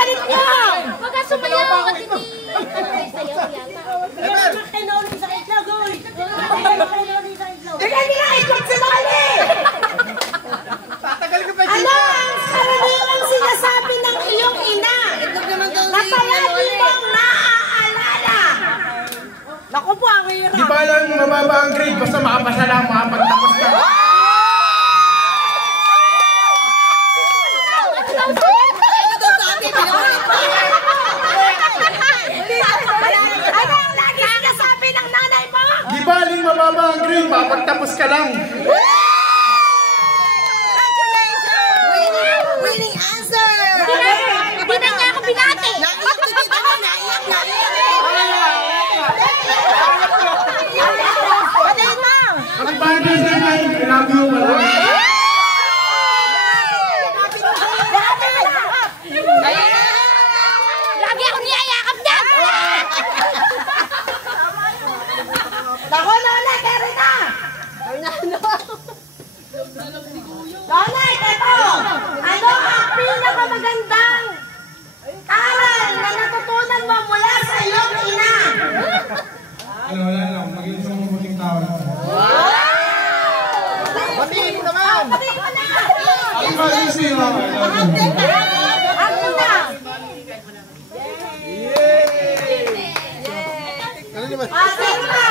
Ibalik nyo! Huwag ka sumayaw kasi sayaw yata. Bigyan nyo na itlog si Loli! Ano ang karaniwang sinasabi ng iyong ina na palagi mong naaalala? Naku po, ang hirap. Di ba lang mababa ang grade, basta makapasa lang, makapagtapos ka. Ano ang lagi sinasabi ng nanay mo? Di ba lang mababa ang grade, makapagtapos ka lang. Winning answer! Hindi na niya ako binati. Naiyak to dito na, naiyak. Patayin mo! Ang bagay na yan, grabe mo wala. Lagi ako niyayakap niya. Nako, Lola, kere na! Lola, ito! Ano ang pinakamagandang aral na natutunan mo mula sa iyong ina? Wala lang, maging isang mabuting tao lang. Batiin mo naman! Batiin mo na! Ang mag-isi mo. Ako na! Ano naman? Batiin mo!